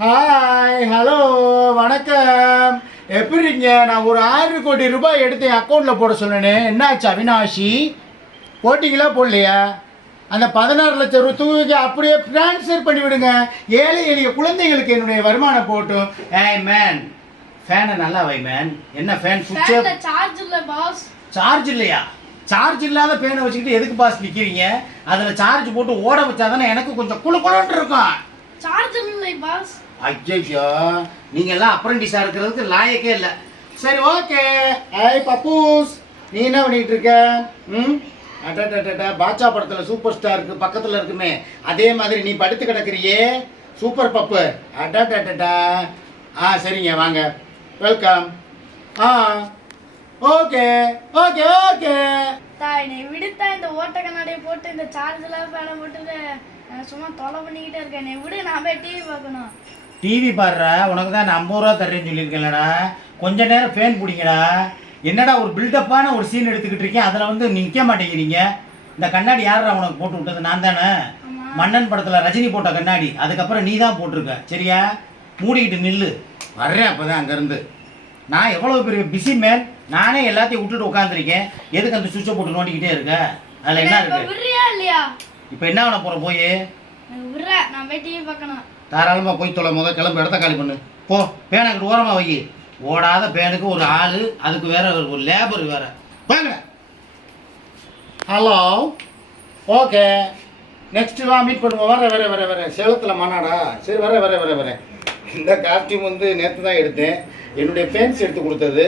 Hi hello வணக்கம். எப்படிங்க நான் ஒரு ஆறு கோடி ரூபாய் எடுத்து என் அக்கௌண்ட்டில் போட சொன்னேனே. என்னாச்சு அவினாஷி? போட்டிங்களா போடலையா? அந்த பதினாறு லட்சம் ரூபாய் தூக்கி அப்படியே ட்ரான்ஸ்ஃபர் பண்ணி விடுங்க. ஏழை எளிய குழந்தைகளுக்கு என்னுடைய வருமானம் போட்டும். ஏய் மேன் ஃபேனை நல்லா வை மேன் என்ன ஃபேன் சுவிட்ச் சார்ஜ் இல்ல பாஸ் சார்ஜ் இல்லையா? சார்ஜ் இல்லாத பேனை வச்சுக்கிட்டு எதுக்கு பாஸ் நிற்கிறீங்க அதில் சார்ஜ் போட்டு ஓட வச்சா தானே எனக்கு கொஞ்சம் குளு குளுன்னு இருக்கும். சார்ஜ் இல்லை பாஸ் ஐயோ நீங்க எல்லாம் அப்ரண்டிஸா இருக்கிறதுக்கு லாயக்கே இல்லை. சரி ஓகே. ஐ பப்பூஸ் நீ என்ன பண்ணிட்டு இருக்க? ம்? அட்டா பாட்சா படத்துல சூப்பர் ஸ்டாருக்கு பக்கத்துல இருக்குமே. அதே மாதிரி நீ படுத்து கிடக்குறியே. சூப்பர் பப்பு. அடடடடா. ஆ சரிங்க வாங்க. வெல்கம் ஆ ஓகே ஓகே ஓகே. தா என்னை விடுத்தா இந்த ஓட்ட கண்ணாடியை போட்டு இந்த சார்ஜ் எல்லாம் ஃபேனை போட்டு சும்மா தொலை பண்ணிக்கிட்டே இருக்கேன் என்னை விடு நான் போய் டிவி பார்க்கணும். டிவி பாடுற உனக்கு தான் நான் ஐம்பது ரூபா தரேன்னு சொல்லியிருக்கேன்லடா. கொஞ்ச நேரம் ஃபேன் பிடிங்கடா. என்னடா ஒரு பில்டப்பான ஒரு சீன் எடுத்துக்கிட்டு இருக்கேன்? அதில் வந்து நிற்க மாட்டேங்கிறீங்க. இந்த கண்ணாடி யாரா உனக்கு போட்டு விட்டது? நான் தானே? மன்னன் படத்தில் ரஜினி போட்ட கண்ணாடி. அதுக்கப்புறம் நீ தான் போட்டிருக்க. சரியா? மூடிக்கிட்டு நில்லு. வர்றேன் அப்போ தான் அங்கேருந்து. நான் எவ்வளோ பெரிய பிஸி மேன் நானே எல்லாத்தையும் விட்டுட்டு உட்காந்துருக்கேன் எதுக்கு அந்த சுவிட்சை போட்டு நோண்டிக்கிட்டே இருக்க? அதில் என்ன இருக்கு? இப்போ என்ன பண்ண போகிற போய்? நான் போய் டிவி பார்க்கணும். தாராளமாக போய் தொலை முத கிளம்பு இடத்த காலி பண்ணு. போ பேனை ஓரமாக வை. ஓடாத பேனுக்கு ஒரு ஆள் அதுக்கு வேற ஒரு லேபர் வேற. வாங்க. ஹலோ ஓகே நெக்ஸ்ட் வா மீட் பண்ணுவோம். வர வர வர வர. சேலத்தில் மாநாடா சரி வர வர வர வர. இந்த காஸ்டியூம் வந்து நேற்று தான் எடுத்தேன். என்னுடைய ஃபேன்ஸ் எடுத்து கொடுத்தது.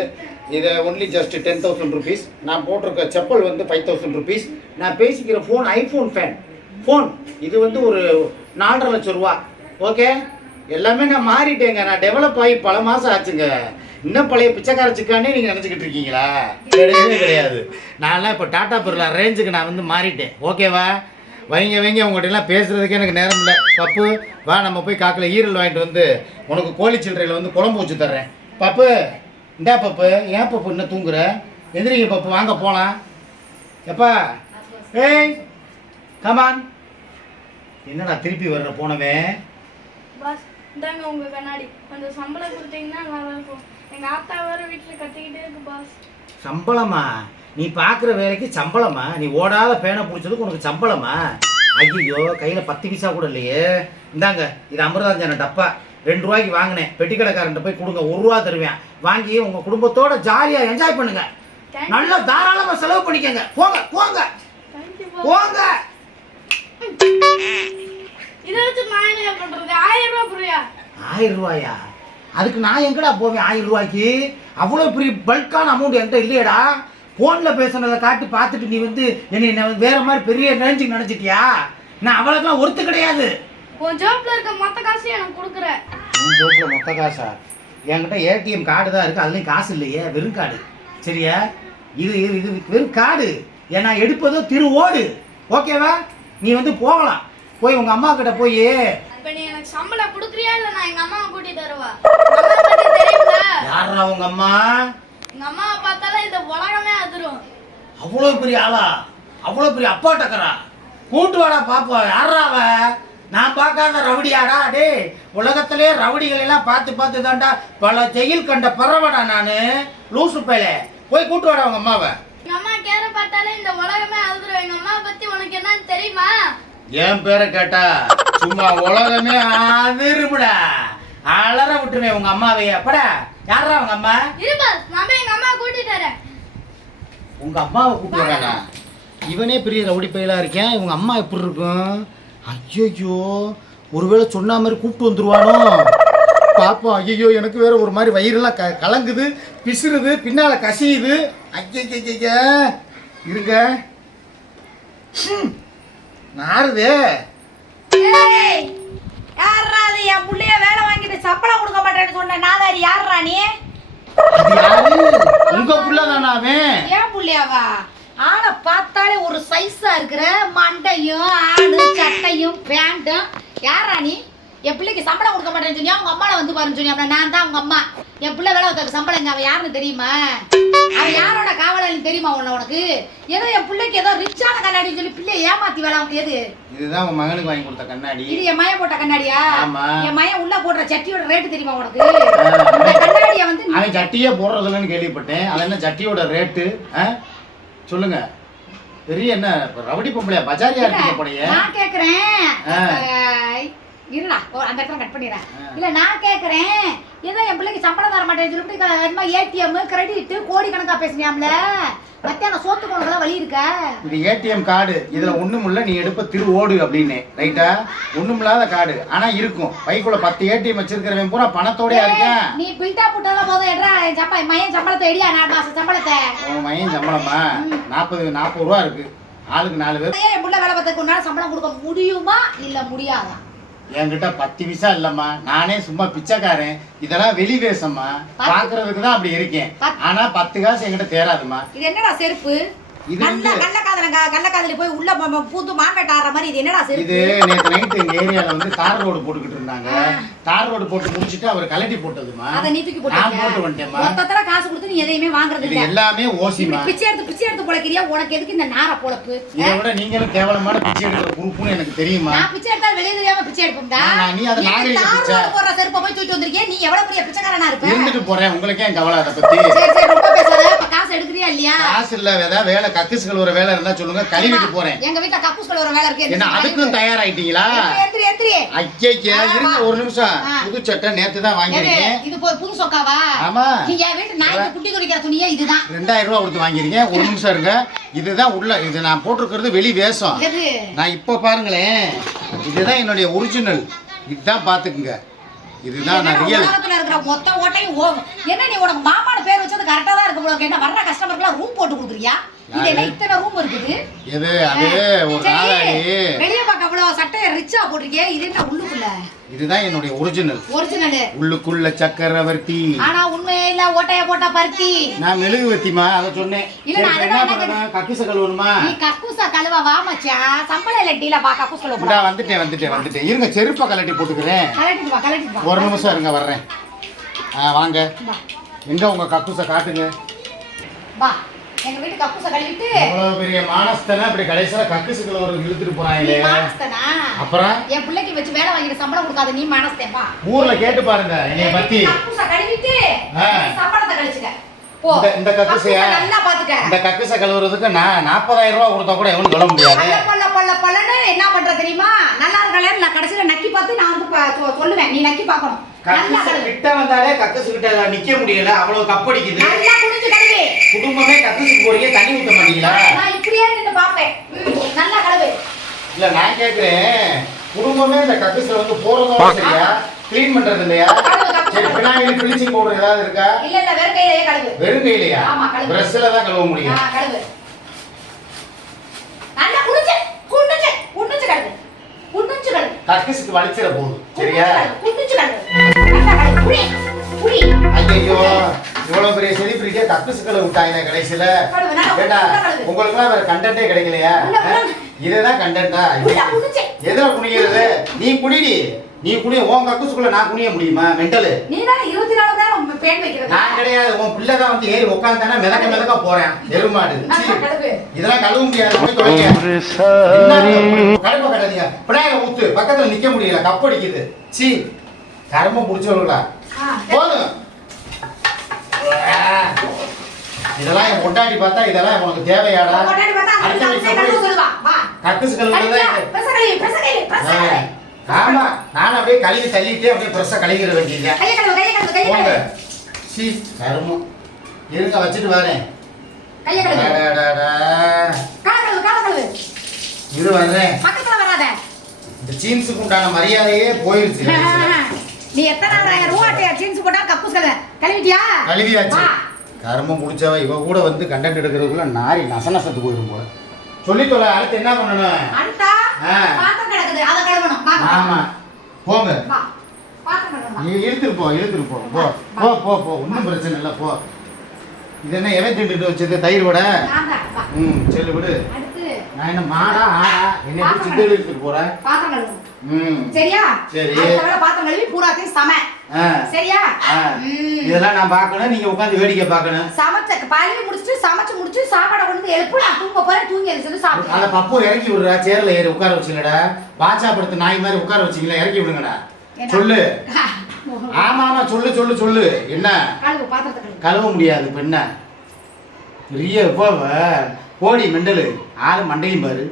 இதை only just ten thousand rupees நான் போட்டிருக்க செப்பல் வந்து ஃபைவ் தௌசண்ட் ருபீஸ் நான் பேசிக்கிற ஃபோன் ஐஃபோன் ஃபேன் ஃபோன் இது வந்து ஒரு நாலரை லட்சம் ரூபா. ஓகே? எல்லாமே நான் மாறிட்டேங்க. நான் டெவலப் ஆகி பல மாதம் ஆச்சுங்க. இன்னும் பழைய பிச்சைக்கார சிக்கானே நீங்கள் நினச்சிக்கிட்டு இருக்கீங்களா? கிடையவே கிடையாது. நான்லாம் இப்போ டாடா பிர்லா ரேஞ்சுக்கு நான் வந்து மாறிட்டேன். ஓகேவா? வைங்க வைங்க உங்கள்கிட்ட எல்லாம் பேசுறதுக்கு எனக்கு நேரம் இல்லை. பப்பு வா நம்ம போய் காக்கில் ஈரல் வாங்கிட்டு வந்து உனக்கு கோழி சில்லறையில் வந்து குழம்பு வச்சு தர்றேன். பப்பு இந்தா பப்பு ஏன் பப்பு இன்னும் தூங்குற? எந்திரிங்க பப்பு வாங்க போகலாம் எப்பா? ஏய் கமான் என்னடா திருப்பி வர்ற போனவன்? பாஸ் இந்தாங்க உங்க கண்ணாடி கொஞ்சம் சம்பளம் கொடுத்தீங்கன்னா நல்லா இருக்கும் எங்க ஆத்தா வேற வீட்டுல கத்திக்கிட்டே இருக்கு பாஸ் சம்பளமா? நீ பார்க்குற வேலைக்கு சம்பளமா? நீ ஓடாத பேனை பிடிச்சதுக்கு உனக்கு சம்பளமா? ஐயோ கையில் பத்து பைசா கூட இல்லையே. இந்தாங்க இது அமிர்தாஞ்சன டப்பா. ரெண்டு ரூபாய்க்கு வாங்கினேன். பெட்டி கடைக்காரன்ட்ட போய் கொடுங்க ஒரு ரூபா தருவேன். வாங்கி உங்கள் குடும்பத்தோட ஜாலியாக என்ஜாய் பண்ணுங்க. நல்லா தாராளமாக செலவு பண்ணிக்கங்க. போங்க போங்க. போங்க. இதை வச்சு நான் என்ன பண்றது? ஆயிரம் ரூபாய் புரியா? ஆயிரம் ரூபாயா? அதுக்கு நான் எங்கடா போவேன் ஆயிரம் ரூபாய்க்கு? அவ்வளோ பெரிய பல்கான அமௌண்ட் என்கிட்ட இல்லையேடா. ஃபோனில் பேசுனதை காட்டி பார்த்துட்டு நீ வந்து என்னை வேற மாதிரி பெரிய ரேஞ்சுக்கு நினச்சிட்டியா நான் அவ்வளோக்கெல்லாம் ஒருத்து கிடையாது. உன் ஜோப்ல இருக்க மொத்த காசையும் எனக்கு கொடுக்குற. உன் ஜோப்பில் மொத்த காசா? என்கிட்ட ஏடிஎம் கார்டு தான் இருக்குது அதுலேயும் காசு இல்லையே. வெறும் கார்டு சரியா? இது இது இது வெறும் கார்டு ஏன்னா எடுப்பதோ திரு ஓடு ஓகேவா நீ வந்து போகலாம். போய் உங்கள் அம்மா கிட்ட போய். இப்ப நீ எனக்கு சம்பளம் கொடுக்குறியா இல்ல நான் எங்க அம்மாவை கூட்டிட்டு வரவா? யாரா உங்க அம்மா? எங்க அம்மாவை பார்த்தாலே இந்த உலகமே அதிரும். அவ்வளோ பெரிய ஆளா? அவ்வளோ பெரிய அப்பா டக்கரா? கூட்டு வாடா பாப்போம் யாரா அவ? நான் பார்க்காத ரவுடியாடா? டேய் உலகத்திலே ரவுடிகள் எல்லாம் பார்த்து பார்த்து தான்டா பல ஜெயில் கண்ட பறவடா நான். லூசு பேலே போய் கூட்டு வாடா உங்க அம்மாவை. எங்க அம்மா கேர பார்த்தாலே இந்த உலகமே அதிரும். எங்க அம்மாவை பத்தி உனக்கு என்னன்னு தெரியுமா? என் பேரை கேட்டா சும்மா உலகமே அதிருமுடா. அலற விட்டுருவேன் உங்க அம்மாவைய அப்படா யாரா உங்க அம்மா? இருப்பா நான் எங்க அம்மா கூட்டிட்டு வரேன். உங்க அம்மாவை கூப்பிட்டு வரானா? இவனே பெரிய ரவுடி பையலா இருக்கேன். இவங்க அம்மா எப்படி இருக்கும்? ஐயோ ஒருவேளை சொன்ன மாதிரி கூப்பிட்டு வந்துருவானோ? பாப்போம் ஐயோ எனக்கு வேற ஒரு மாதிரி வயிறெல்லாம் க கலங்குது பிசுறுது பின்னால கசியுது. ஐயய்ய இருங்க. ஏய், யார்ரா அது? என் புள்ளைய வேலை வாங்கிட்டு சம்பளம் கொடுக்க மாட்டேன்னு சொன்ன. நாதாரி யார்ரா நீ? யாரு? உங்க புள்ள ஏன் புள்ளையாவா? ஆளை பார்த்தாலே ஒரு சைஸா இருக்கிற மண்டையும் ஆடு சட்டையும் பேண்ட்டும். யாரா நீ? என் பிள்ளைக்கு சம்பளம் கொடுக்க மாட்டேன்னு சொன்னியா? உங்க அம்மாவை வந்து பாருன்னு சொன்னியா? நான் தான் உங்க அம்மா. என் பிள்ளை வேலை சம்பளம் அவன் யாருன்னு தெரியுமா? அவன் யாரோட காவலாளி தெரியுமா உன்ன உனக்கு? ஏதோ என் பிள்ளைக்கு ஏதோ ரிச்சான கண்ணாடின்னு சொல்லி பிள்ளைய ஏமாத்தி வேலை அவனுக்கு எது? இதுதான் உன் மகனுக்கு வாங்கி கொடுத்த கண்ணாடி. இது என் மயம் போட்ட கண்ணாடியா? ஆமா. என் மயம் உள்ள போடுற சட்டியோட ரேட்டு தெரியுமா உனக்கு. இந்த கண்ணாடிய வந்து அவன் சட்டியே போடுறதில்லன்னு கேள்விப்பட்டேன். அது என்ன சட்டியோட ரேட்டு சொல்லுங்க. பெரிய என்ன ரவுடி பொம்பளையா? பஜாரியா இருக்கீங்க போலயே. நான் கேக்குறேன். இருடா ஓ, அந்த இடத்துல கட் பண்ணிடுறேன். இல்ல நான் கேக்குறேன் ஏதோ என் பிள்ளைக்கு சம்பளம் தர மாட்டேன்னு சொல்லிட்டு ஏடிஎம் கிரெடிட் கோடி கணக்கா பேசுனியாம்ல? மத்தியானம் சோத்து போனதெல்லாம் வழி இருக்க. இது ஏடிஎம் கார்டு. இதுல ஒண்ணும் இல்ல நீ எடுப்ப திரு ஓடு அப்படின்னு. ரைட்டா? ஒண்ணும் இல்லாத கார்டு. ஆனா இருக்கும். பைக்குள்ள பத்து ஏடிஎம் வச்சிருக்கிறவன் பூரா பணத்தோடயா இருக்கேன். நீ பில்டா புட்டாலாம் போதும். எட்ரா என் சம்பா மையன் சம்பளத்தை எடியா நாலு மாசம் சம்பளத்தை. உன் மகன் சம்பளமா? நாற்பது நாற்பது ரூபா இருக்கு. ஆளுக்கு நாலு பேர். புள்ள வேலை பார்த்துக்கு உன்னால சம்பளம் கொடுக்க முடியுமா? இல்ல முடியாதா? என்கிட்ட பத்து விசா இல்லம்மா. நானே சும்மா பிச்சைக்காரன். இதெல்லாம் வெளி வேஷம்மா. பாக்குறதுக்கு தான் அப்படி இருக்கேன். ஆனா பத்து காசு என்கிட்ட தேராதுமா இது என்னடா செருப்பு? நல்ல வந்து- கள்ளக்காதல போய் உள்ள பூந்து மாங்கட்ட ஆடுற மாதிரி இது என்னடா இது செருப்பு நேற்று நைட்டு எங்க ஏரியால வந்து தார் ரோடு போட்டுக்கிட்டு இருந்தாங்க. தார் ரோடு போட்டு முடிச்சிட்டு அவர் கலட்டி போட்டதுமா அத நீ தூக்கி நான் போட்டு போட்டு வந்துட்டேம்மா. மொத்தத்துல காசு கொடுத்து நீ எதையுமே வாங்குறது இது இல்ல. எல்லாமே ஓசிமா பிச்சை எடுத்து பிச்சை எடுத்து பொழைக்கிறியா? உனக்கு எதுக்கு இந்த நார பொழப்பு? இதை விட நீங்களும் கேவலமான பிச்சை எடுக்கிற குரூப்னு எனக்கு தெரியுமா நான் பிச்சை எடுத்தா வெளிய தெரியாம பிச்சை எடுப்போம்டா. ஆனா, நீ அது நாகரிக பிச்சை. போடுற செருப்பை போய் தூக்கிட்டு வந்திருக்கே நீ எவ்வளவு பெரிய பிச்சைக்காரனா இருப்ப? இருந்துட்டு போறேன். உங்களுக்கே கவலை அதை பத்தி. சரி சரி காசு எடுக்கிறியா இல்லையா? காசு இல்ல ஏதாவது வேலை கக்குசுகள் ஒரு வேலை இருந்தா சொல்லுங்க. கழுவிட்டு போறேன். எங்க வீட்டுல கக்கூஸ் கழுவுற வேலை இருக்கு. என்ன அதுக்கும் தயாராயிட்டீங்களா? எந்திரி எந்திரி ஐயா இருங்க ஒரு நிமிஷம். புது சட்டை நேத்து தான் எது? வாங்கியிருக்கேன் இது போ- புது சொக்காவா? ஆமா. என் வீட்டு நாய்க்கு குட்டி துணிக்கிற துணியே இதுதான். ரெண்டாயிரம் ரூபா கொடுத்து வாங்கியிருக்கேன். ஒரு நிமிஷம் இருங்க. இதுதான் உள்ள இது நான் போட்டிருக்கிறது வெளி வேஷம். நான் இப்போ பாருங்களேன். இதுதான் என்னுடைய ஒரிஜினல் இதுதான் பார்த்துக்குங்க இதுதான் நான் ரியல் உலகத்துல இருக்கிற மொத்த ஓட்டையும் என்ன நீ உனக்கு மாமான்னு பேர் வச்சது கரெக்டா தான் இருக்கு போல என்ன வர்ற கஸ்டமருக்குலாம் ரூம் போட்டு கொடுக்குறியா? இது இத்தனை ரூம் இருக்குது? எது அது ஒரு நாளாடி வெளிய பார்க்க அவ்வளவு சட்டையை ரிச்சா போட்டிருக்கே இது என்ன உள்ளுக்குள்ள? இதுதான் என்னுடைய ஒரிஜினல் ஒரிஜினல் உள்ளுக்குள்ள சக்கரவர்த்தி. ஆனா உண்மையில ஓட்டைய போட்டா பருத்தி. நான் மெழுகுவத்திமா அதை சொன்னேன். இல்ல, நான் என்ன பண்ணணும்? கக்கிச கழுவணுமா நீ கக்கூசா கழுவ வா மச்சான். சம்பளம் இல்ல டீல பா கக்கூஸ் கழுவ இந்தா வந்துட்டேன் வந்துட்டேன் வந்துட்டேன். இருங்க செருப்பை கலட்டி போட்டுக்கிறேன். கலட்டிட்டு வா கலட்டிட்டு வா. ஒரு நிமிஷம் இருங்க வர்றேன். ஆ வாங்க. எங்க உங்க கக்கூசை காட்டுங்க? வா. எங்க வீட்டு கக்கூசா கழுவிட்டு இவ்வளவு பெரிய மானஸ்தனை அப்படி கடைசியில கக்குசுக்குள்ள ஒரு இழுத்துட்டு போறாங்களே. மானஸ்தனா? அப்புறம்? என் பிள்ளைக்கு வச்சு வேலை வாங்கிட்டு சம்பளம் கொடுக்காத நீ மானஸ்தேன் வா ஊர்ல கேட்டு பாருங்க என்னைய பத்தி. கக்கூசா கழுவிட்டு சம்பளத்தை கழிச்சுக்க. இந்த- இந்த கக்கூசையா? கக்கூசை நல்லா பாத்துக்க. இந்த கக்குசை கழுவுறதுக்கு நான் நாற்பதாயிரம் கொடுத்தா கூட எவனும் கழுவ முடியாது. பல்ல பல்ல பல்ல பல்லன்னு என்ன பண்ற தெரியுமா? நல்லா இருக்கலன்னு நான் கடைசியில நக்கி பார்த்து நான் வந்து சொல்லுவேன். நீ நக்கி பார்க்கணும். கக்குசு கிட்ட வந்தாலே கக்குசு கிட்ட நிக்க முடியல. அவ்வளவு கப்படிக்குது. நல்லா குடிச்சு கழுவு. குடும்பமே கக்குசுக்கு போறீங்க தண்ணி ஊத்த மாட்டீங்களா? நான் இப்படியே ம், நல்லா கழுவு இல்ல நான் கேக்குறேன். குடும்பமே இந்த கக்குசுல வந்து போறதோட சரியா? க்ளீன் பண்றது இல்லையா. சரி பினாயில் பிளீச்சிங் பவுடர் ஏதாவது இருக்கா? இல்ல இல்ல வெறும் கையிலேயே கழுவு வெறும் கையிலையா? ஆமா, கழுவு. பிரஷ்ல தான் கழுவ ஆ, முடியும் கழுவு நல்லா குடிச்சு குடிச்சு குடிச்சு கழுவு. குடிச்சு கழுவு. கக்குசுக்கு வலிச்சிட போகுது சரியா? குடிச்சு கழுவு. கக்குசு கழுவு விட்டாங்க கடைசியில. கேட்டா கழுவு. உங்களுக்குலாம் வேற கண்டென்ட்டே கிடைக்கலையா. இதுதான் கண்டென்ட்டா எதுல குடிக்கிறது? நீ குடிடி. நீ குடி உன் கக்குசுக்குள்ள நான் குடிய முடியுமா? நீ தானே இருபத்தி நாலு வைக்கிறது. நான் கிடையாது. உன் பிள்ளை தான் வந்து ஏறி உட்காந்தானே மிதக்க மிதக்க போறேன். எருமாடு. சீ. இதெல்லாம் கழுவ முடியாது. போய் என்ன கடுப்பை கட்டாதீங்க. ஊத்து. பக்கத்துல நிக்க முடியல. கப்படிக்குது சீ. கருமம் பிடிச்சவங்களா ஆ, போதும். இதெல்லாம் என் பொண்டாட்டி பார்த்தா இதெல்லாம் உனக்கு தேவையாடா? கழுவி. ஆமா நான் அப்படியே கழுவி தள்ளிட்டே அப்படியே பிரஸ்ஸை கழுவிட வேண்டியது போங்க. சீ கருமம் இருங்க வச்சுட்டு வரேன். இரு வர்றேன். இந்த ஜீன்ஸுக்கு உண்டான மரியாதையே போயிருச்சு. நீ எத்தனை ஆயிரம் ரூபா ஜீன்ஸ் போட்டா கழுவு. கழுவிட்டியா? கழுவியாச்சு. கர்மம் முடிச்சவ இவ கூட வந்து கண்டென்ட் எடுக்கிறதுக்குள்ள நாரி நசநசத்து போயிடும் போல. சொல்லி தொலை அடுத்து என்ன பண்ணணும். ஆமா. போங்க. இழுத்துட்டு போ இழுத்துட்டு போ. போ. போ போ போ. ஒன்றும் பிரச்சனை இல்லை போ. இது என்ன எவன் திண்டுட்டு வச்சது தயிர் விட. ம் சரி விடு. நான் என்ன மாடா ஆடா? என்ன எப்படி சித்தல் இழுத்துட்டு போறேன் ம். சரியா? சரி. பாத்திரம் கழுவி பூராத்தையும் சம. சரியா. இதெல்லாம் நான் பார்க்கணும். நீங்க உட்காந்து வேடிக்கை பார்க்கணும். சமைச்ச பழகி முடிச்சுட்டு சமைச்சு முடிச்சு சாப்பாடை கொண்டு வந்து எழுப்பு. நான் தூங்க போறேன் தூங்கி எழுந்து சாப்பிடுறேன் அந்த பப்பு இறக்கி விடுறா. சேர்ல ஏறி உட்கார வச்சுங்கடா. பாச்சா படுத்து நாய் மாதிரி உட்கார வச்சிங்களா? இறக்கி விடுங்கடா? சொல்லு. ஆமா ஆமா. சொல்லு சொல்லு சொல்லு. என்ன? கழுவு முடியாது இப்ப என்ன பெரிய போடி மெண்டலு. ஆளு மண்டையும் பாரு.